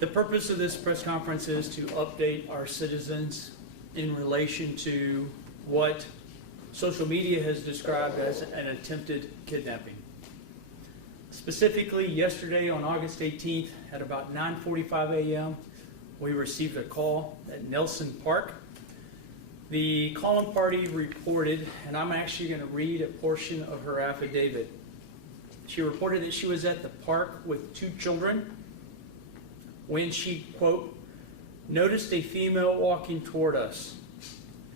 The purpose of this press conference is to update our citizens in relation to what social media has described as an attempted kidnapping. Specifically, yesterday on August 18th at about 9:45 a.m., we received a call at Nelson Park. The calling party reported, and I'm actually going to read a portion of her affidavit. She reported that she was at the park with two children when she, quote, noticed a female walking toward us.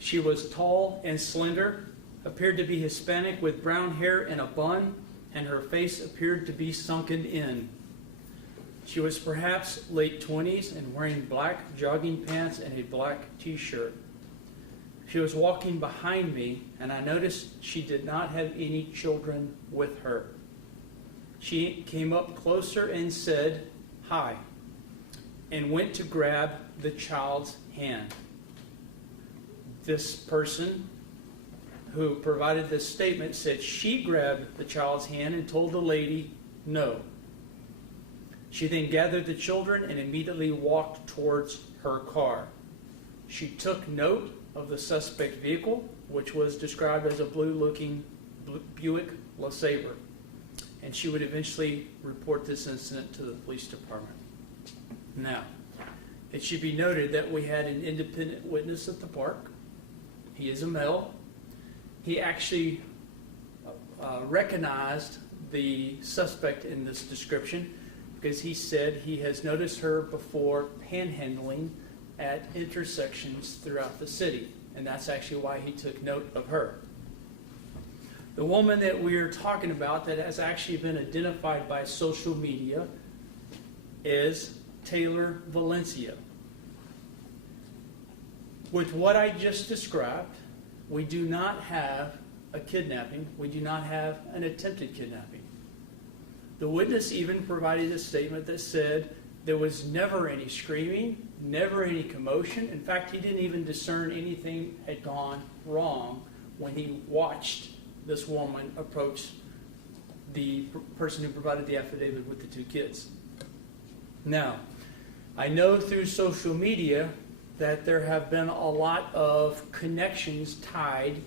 She was tall and slender, appeared to be Hispanic with brown hair and a bun, and her face appeared to be sunken in. She was perhaps late 20s and wearing black jogging pants and a black t-shirt. She was walking behind me, and I noticed she did not have any children with her. She came up closer and said, "Hi," and went to grab the child's hand. This person who provided this statement said she grabbed the child's hand and told the lady no. She then gathered the children and immediately walked towards her car. She took note of the suspect vehicle, which was described as a blue-looking Buick LeSabre, and she would eventually report this incident to the police department. Now, it should be noted that we had an independent witness at the park. He is a male. He actually recognized the suspect in this description because he said he has noticed her before panhandling at intersections throughout the city, and that's actually why he took note of her. The woman that we are talking about that has actually been identified by social media is Taylor Valencia. With what I just described, we do not have a kidnapping. We do not have an attempted kidnapping. The witness even provided a statement that said there was never any screaming, never any commotion. In fact, he didn't even discern anything had gone wrong when he watched this woman approach the person who provided the affidavit with the two kids. Now, I know through social media that there have been a lot of connections tied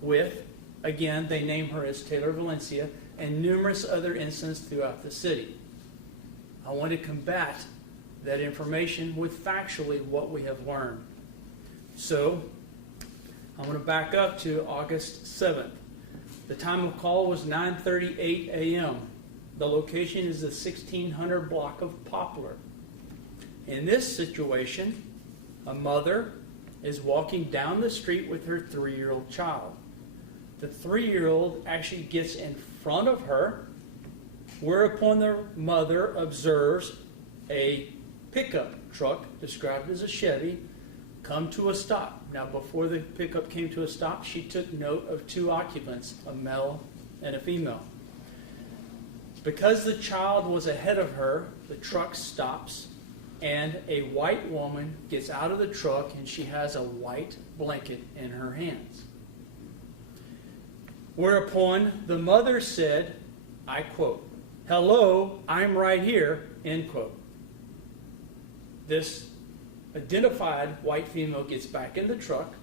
with, again, they name her as Taylor Valencia, and numerous other incidents throughout the city. I want to combat that information with factually what we have learned. So, I want to back up to August 7th. The time of call was 9:38 a.m. The location is the 1600 block of Poplar. In this situation, a mother is walking down the street with her 3-year-old child. The 3-year-old actually gets in front of her, whereupon the mother observes a pickup truck, described as a Chevy, come to a stop. Now, before the pickup came to a stop, she took note of two occupants, a male and a female. Because the child was ahead of her, the truck stops, and a white woman gets out of the truck, and she has a white blanket in her hands. Whereupon the mother said, I quote, "Hello, I'm right here," end quote. This identified white female gets back in the truck,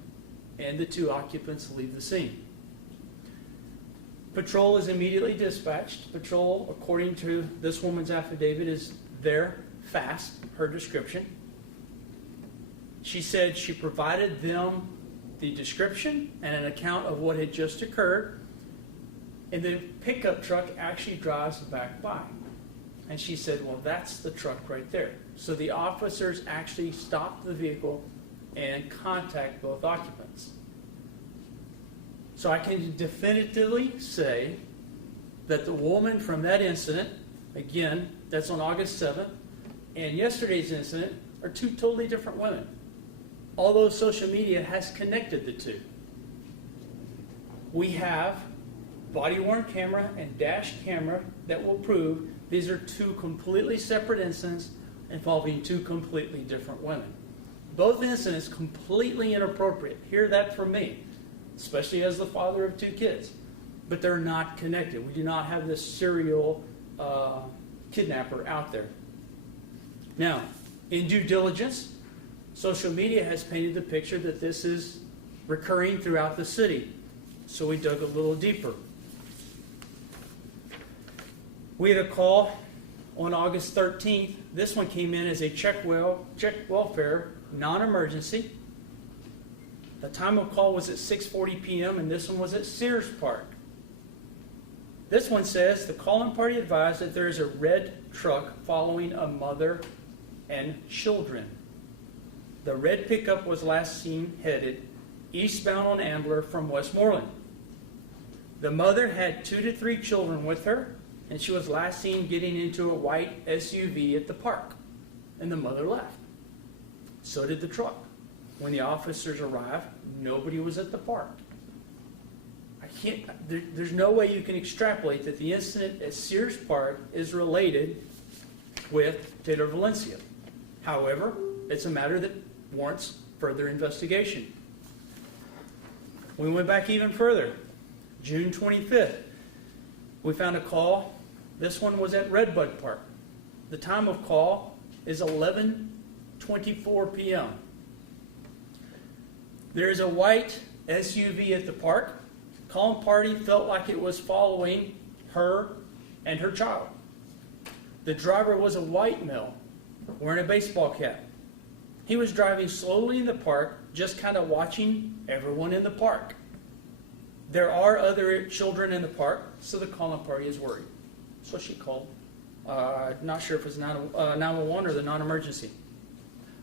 and the two occupants leave the scene. Patrol is immediately dispatched. Patrol, according to this woman's affidavit, is there fast, her description. She said she provided them the description and an account of what had just occurred, and the pickup truck actually drives back by. And she said, well, that's the truck right there. So the officers actually stopped the vehicle and contact both occupants. So I can definitively say that the woman from that incident, again, that's on August 7th, and yesterday's incident are two totally different women. Although social media has connected the two. We have body-worn camera and dash camera that will prove these are two completely separate incidents involving two completely different women. Both incidents completely inappropriate. Hear that from me, especially as the father of two kids. But they're not connected. We do not have this serial kidnapper out there. Now, In due diligence, social media has painted the picture that this is recurring throughout the city. So we dug a little deeper. We had a call on August 13th. This one came in as a check welfare, non-emergency. The time of call was at 6:40 p.m. and this one was at Sears Park. This one says the calling party advised that there is a red truck following a mother and children. The red pickup was last seen headed eastbound on Ambler from Westmoreland. The mother had 2 to 3 children with her, and she was last seen getting into a white SUV at the park, and the mother left. So did the truck. When the officers arrived, nobody was at the park. There's no way you can extrapolate that the incident at Sears Park is related with Taylor Valencia. However, it's a matter that warrants further investigation. We went back even further. June 25th, we found a call. This one was at Redbud Park. The time of call is 11:24 p.m. There is a white SUV at the park. Calling party felt like it was following her and her child. The driver was a white male wearing a baseball cap. He was driving slowly in the park, just kind of watching everyone in the park. There are other children in the park, so the calling party is worried. So she called. Not sure if it's 911 or the non-emergency.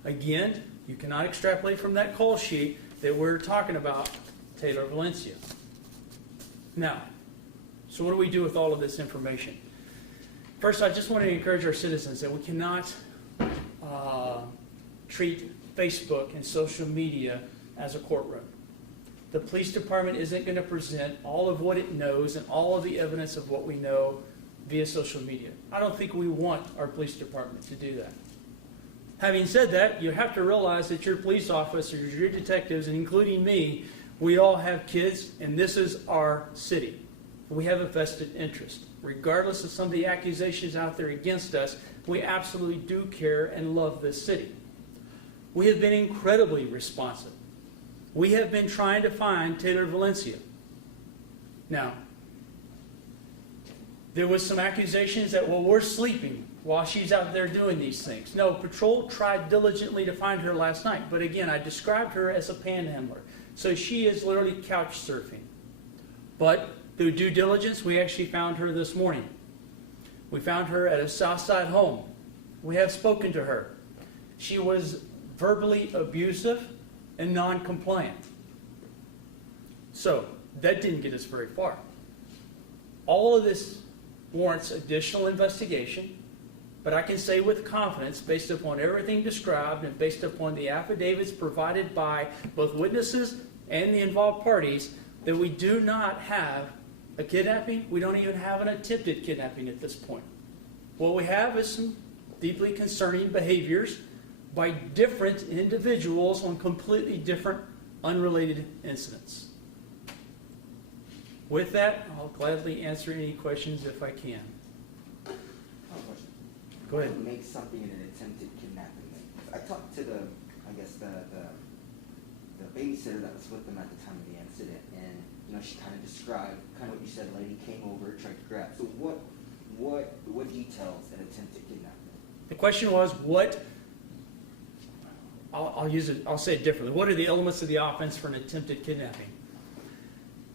Again, you cannot extrapolate from that call sheet that we're talking about Taylor Valencia. Now, so what do we do with all of this information? First, I just want to encourage our citizens that we cannot treat Facebook and social media as a courtroom. The police department isn't going to present all of what it knows and all of the evidence of what we know via social media. I don't think we want our police department to do that. Having said that, you have to realize that your police officers, your detectives, and including me, we all have kids, and this is our city. We have a vested interest. Regardless of some of the accusations out there against us, we absolutely do care and love this city. We have been incredibly responsive. We have been trying to find Taylor Valencia. Now, there was some accusations that, well, we're sleeping while she's out there doing these things. No, patrol tried diligently to find her last night. But again, I described her as a panhandler. So she is literally couch surfing. But through due diligence, we actually found her this morning. We found her at a Southside home. We have spoken to her. She was verbally abusive and non-compliant. So that didn't get us very far. All of this warrants additional investigation, but I can say with confidence, based upon everything described and based upon the affidavits provided by both witnesses and the involved parties, that we do not have a kidnapping. We don't even have an attempted kidnapping at this point. What we have is some deeply concerning behaviors by different individuals on completely different, unrelated incidents. With that, I'll gladly answer any questions if I can. Go ahead. What makes something an attempted kidnapping? I talked to the babysitter that was with them at the time of the incident, and she kind of described kind of what you said. A lady came over, tried to grab. So what details an attempted kidnapping? The question was what. I'll say it differently. What are the elements of the offense for an attempted kidnapping?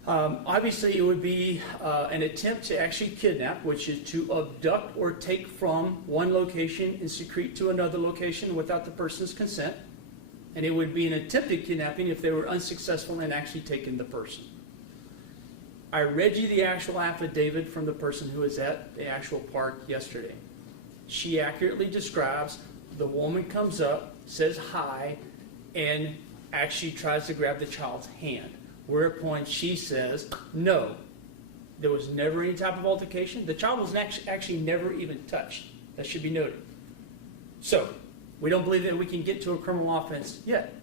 Obviously, it would be an attempt to actually kidnap, which is to abduct or take from one location and secrete to another location without the person's consent. And it would be an attempted kidnapping if they were unsuccessful in actually taking the person. I read you the actual affidavit from the person who was at the actual park yesterday. She accurately describes the woman comes up, says hi, and actually tries to grab the child's hand. Whereupon she says, no, there was never any type of altercation. The child was actually never even touched. That should be noted. So, we don't believe that we can get to a criminal offense yet.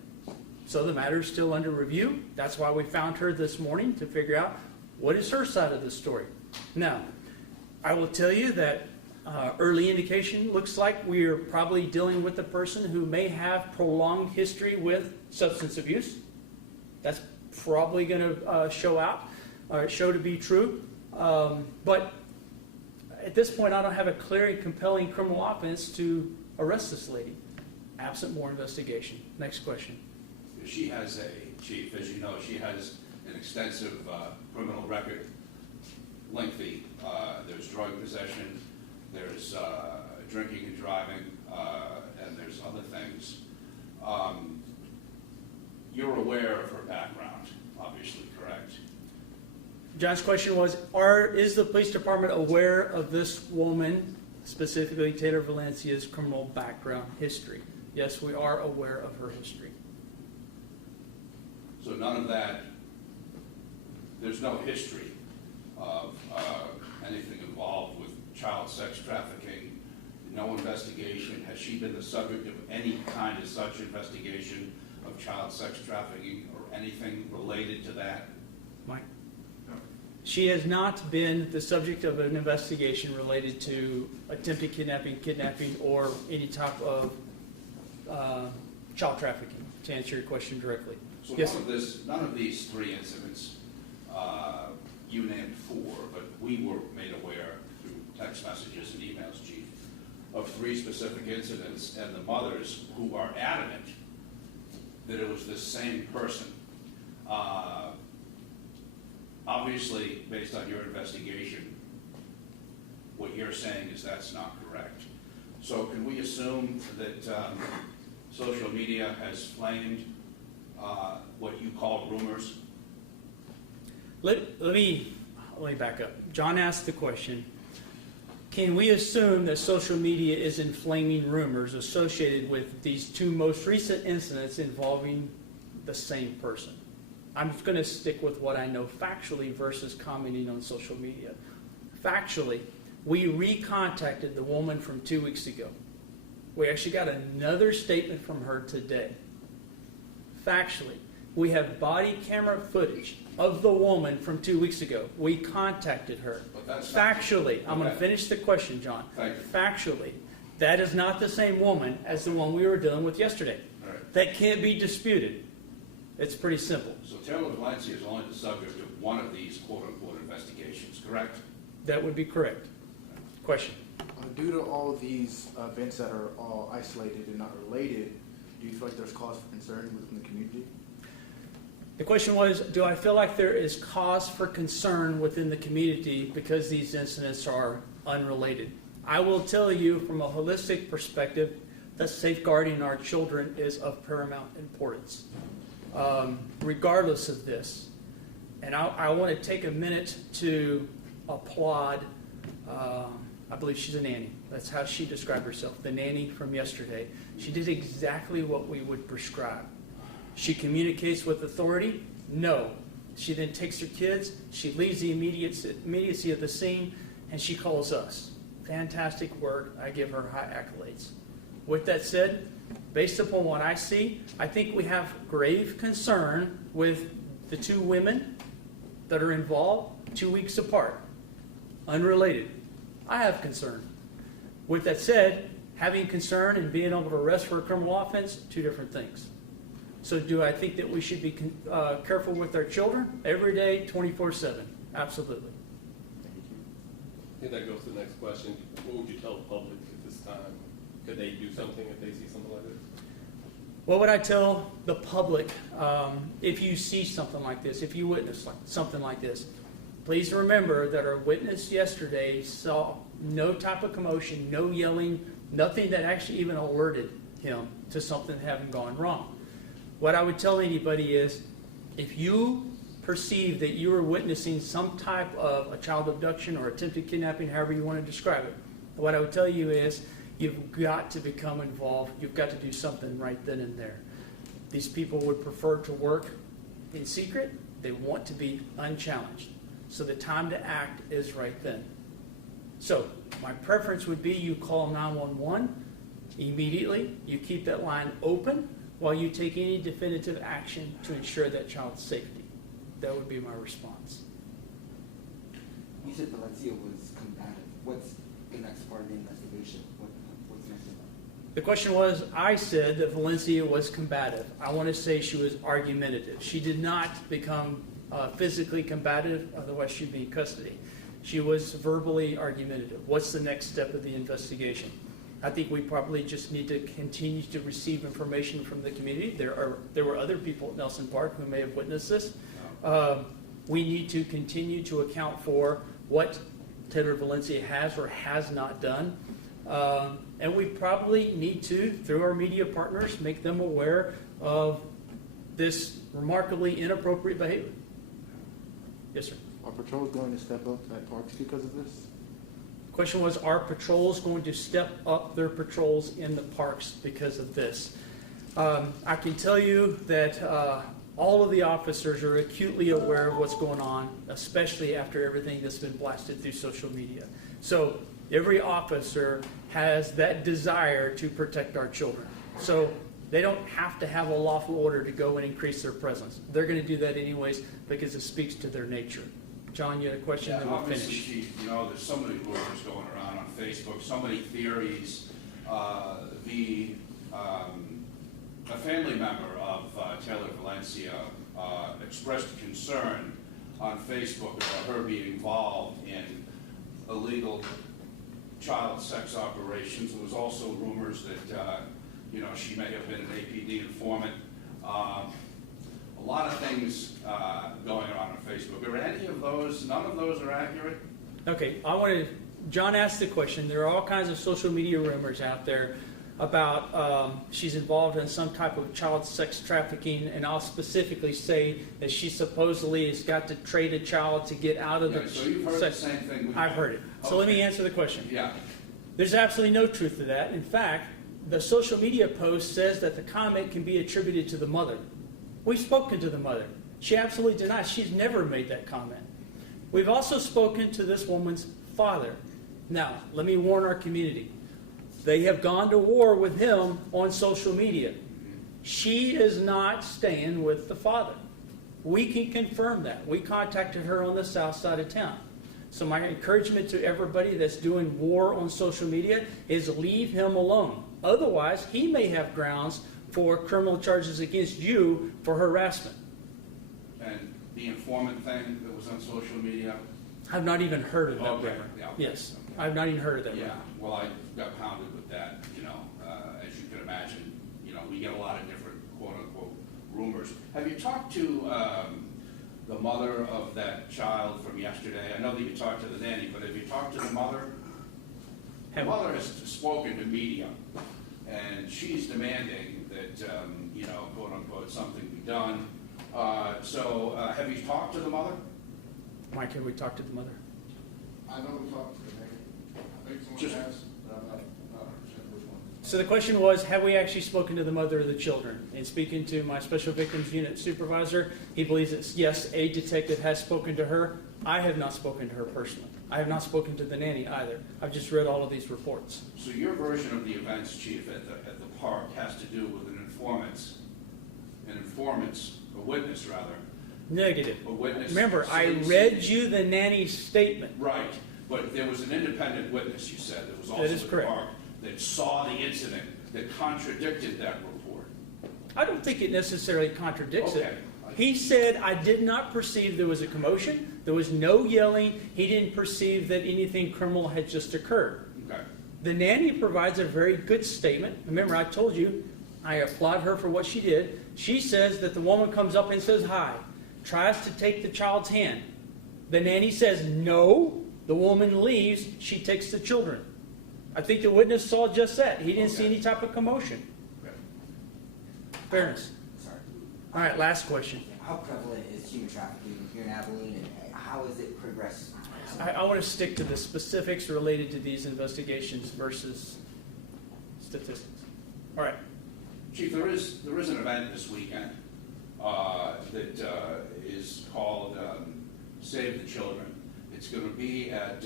So the matter is still under review. That's why we found her this morning, to figure out what is her side of the story. Now, I will tell you that Early indication looks like we are probably dealing with a person who may have prolonged history with substance abuse. That's probably going to show to be true. But at this point, I don't have a clear and compelling criminal offense to arrest this lady, absent more investigation. Next question. She has Chief, as you know, she has an extensive criminal record, lengthy. There's drug possession, there's drinking and driving, and there's other things. You're aware of her background, obviously, correct? John's question was, is the police department aware of this woman, specifically Taylor Valencia's criminal background history? Yes, we are aware of her history. So none of that, there's no history of anything involved with child sex trafficking, no investigation. Has she been the subject of any kind of such investigation of child sex trafficking or anything related to that? Mike? She has not been the subject of an investigation related to attempted kidnapping, or any type of child trafficking, to answer your question directly. So yes. none of these three incidents, you named four, but we were made aware through text messages and emails, Chief, of three specific incidents, and the mothers who are adamant that it was the same person. Obviously, based on your investigation, what you're saying is that's not correct. So can we assume that social media has flamed what you call rumors? Let me back up. John asked the question, can we assume that social media is inflaming rumors associated with these two most recent incidents involving the same person? I'm going to stick with what I know factually versus commenting on social media. Factually, we recontacted the woman from 2 weeks ago. We actually got another statement from her today. Factually, we have body camera footage of the woman from 2 weeks ago. We contacted her. Factually, I'm going to finish the question, John. Factually, that is not the same woman as the one we were dealing with yesterday. Right. That can't be disputed. It's pretty simple. So Taylor Valencia is only the subject of one of these quote-unquote investigations, correct? That would be correct. Question. Due to all these events that are all isolated and not related, do you feel like there's cause for concern within the community? The question was, do I feel like there is cause for concern within the community because these incidents are unrelated? I will tell you from a holistic perspective that safeguarding our children is of paramount importance. Regardless of this. And I want to take a minute to applaud, I believe she's a nanny. That's how she described herself, the nanny from yesterday. She did exactly what we would prescribe. She communicates with authority? No. She then takes her kids, she leaves the immediacy of the scene, and she calls us. Fantastic work. I give her high accolades. With that said, based upon what I see, I think we have grave concern with the two women that are involved 2 weeks apart, unrelated. I have concern. With that said, having concern and being able to arrest for a criminal offense, two different things. So do I think that we should be careful with our children? Every day, 24/7. Absolutely. I think that goes to the next question. What would you tell the public at this time? Could they do something if they see something like this? What would I tell the public if you see something like this, if you witness something like this? Please remember that our witness yesterday saw no type of commotion, no yelling, nothing that actually even alerted him to something having gone wrong. What I would tell anybody is, if you perceive that you are witnessing some type of a child abduction or attempted kidnapping, however you want to describe it, what I would tell you is, you've got to become involved. You've got to do something right then and there. These people would prefer to work in secret. They want to be unchallenged. So the time to act is right then. So my preference would be you call 911 immediately. You keep that line open while you take any definitive action to ensure that child's safety. That would be my response. You said Valencia was combative. the next part of the investigation? What's next in that? The question was, I said that Valencia was combative. I want to say she was argumentative. She did not become physically combative, otherwise she'd be in custody. She was verbally argumentative. What's the next step of the investigation? I think we probably just need to continue to receive information from the community. There were other people at Nelson Park who may have witnessed this. We need to continue to account for what Taylor Valencia has or has not done. And we probably need to, through our media partners, make them aware of this remarkably inappropriate behavior. Yes, sir. Are patrols going to step up at parks because of this? The question was, are patrols going to step up their patrols in the parks because of this? I can tell you that all of the officers are acutely aware of what's going on, especially after everything that's been blasted through social media. So every officer has that desire to protect our children. So they don't have to have a lawful order to go and increase their presence. They're going to do that anyways because it speaks to their nature. John, you had a question, then we'll Obviously, finish. Chief, there's so many rumors going around on Facebook, so many theories. A family member of Taylor Valencia expressed concern on Facebook about her being involved in illegal child sex operations. There was also rumors that, she may have been an APD informant. A lot of things going on Facebook. Are any of those, none of those are accurate? Okay, John asked the question. There are all kinds of social media rumors out there about she's involved in some type of child sex trafficking, and I'll specifically say that she supposedly has got to trade a child to get out of the So you've heard sex. the same thing? I've heard it. So let me answer the question. Yeah. There's absolutely no truth to that. In fact, the social media post says that the comment can be attributed to the mother. We've spoken to the mother. She absolutely denies. She's never made that comment. We've also spoken to this woman's father. Now, let me warn our community. They have gone to war with him on social media. She is not staying with the father. We can confirm that. We contacted her on the south side of town. So my encouragement to everybody that's doing war on social media is leave him alone. Otherwise, he may have grounds for criminal charges against you for harassment. And the informant thing that was on social media? I've not even heard of that Okay, rumor. yeah. Yes, Okay. I've not even heard of that Yeah, rumor. well, I got pounded with that, as you can imagine. We get a lot of different quote-unquote rumors. Have you talked to the mother of that child from yesterday? I know that you talked to the nanny, but have you talked to the mother? The mother has spoken to media, and she's demanding that, quote-unquote, something be done. So have you talked to the mother? Mike, have we talked to the mother? I know we talked to the name. I think someone Just- has, but I'm not 100% which one. So the question was, have we actually spoken to the mother of the children? And speaking to my Special Victims Unit supervisor, he believes it's yes, a detective has spoken to her. I have not spoken to her personally. I have not spoken to the nanny either. I've just read all of these reports. So your version of the events, Chief, at the park has to do with a witness rather. Negative. A witness. Remember, I sees- read you the nanny's statement. Right, but there was an independent witness, you said, that was also That is at the correct. park, that saw the incident, that contradicted that report. I don't think it necessarily contradicts it. Okay. He said, I did not perceive there was a commotion. There was no yelling. He didn't perceive that anything criminal had just occurred. Okay. The nanny provides a very good statement. Remember, I told you, I applaud her for what she did. She says that the woman comes up and says hi, tries to take the child's hand. The nanny says no. The woman leaves. She takes the children. I think the witness saw just that. He didn't see any type of commotion. Okay. Fairness. Sorry. All right, last question. How prevalent is human trafficking here in Abilene, and how has it progressed? I want to stick to the specifics related to these investigations versus statistics. All right. Chief, there is an event this weekend that is called Save the Children. It's going to be at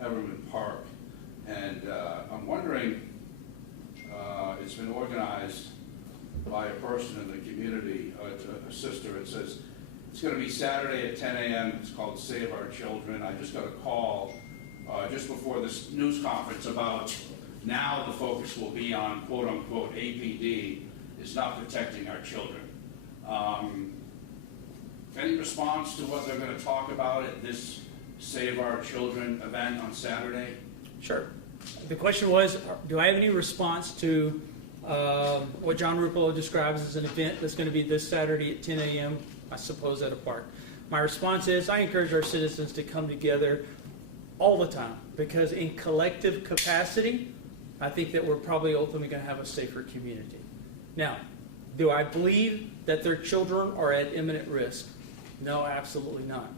Everman Park, and I'm wondering, it's been organized by a person in the community, a sister. It says it's going to be Saturday at 10 a.m. It's called Save Our Children. I just got a call just before this news conference about now the focus will be on quote-unquote APD is not protecting our children. Any response to what they're going to talk about at this Save Our Children event on Saturday? Sure. The question was, do I have any response to what John Ruppolo describes as an event that's going to be this Saturday at 10 a.m., I suppose, at a park? My response is, I encourage our citizens to come together all the time, because in collective capacity, I think that we're probably ultimately going to have a safer community. Now, do I believe that their children are at imminent risk? No, absolutely not.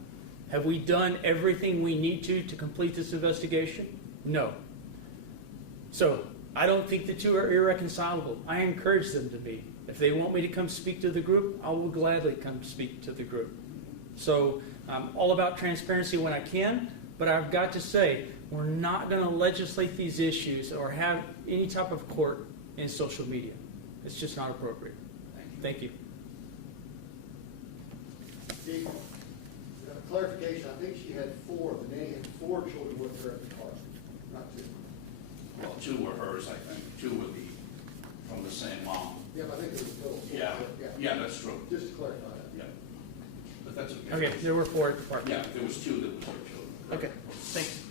Have we done everything we need to complete this investigation? No. So, I don't think the two are irreconcilable. I encourage them to be. If they want me to come speak to the group, I will gladly come speak to the group. So, I'm all about transparency when I can, but I've got to say, we're not going to legislate these issues or have any type of court in social media. It's just not appropriate. Thank you. Steve, clarification, I think she had 4, the nanny had 4 children with her at the car, not 2. Well, 2 were hers, I think. 2 would be from the same mom. Yeah, but I think it was a total. of 4. Yeah, yeah, that's true. Just to clarify that. Yeah, but that's okay. Okay, there were 4 at the park. Yeah, there was 2 that was her children. Okay, thanks.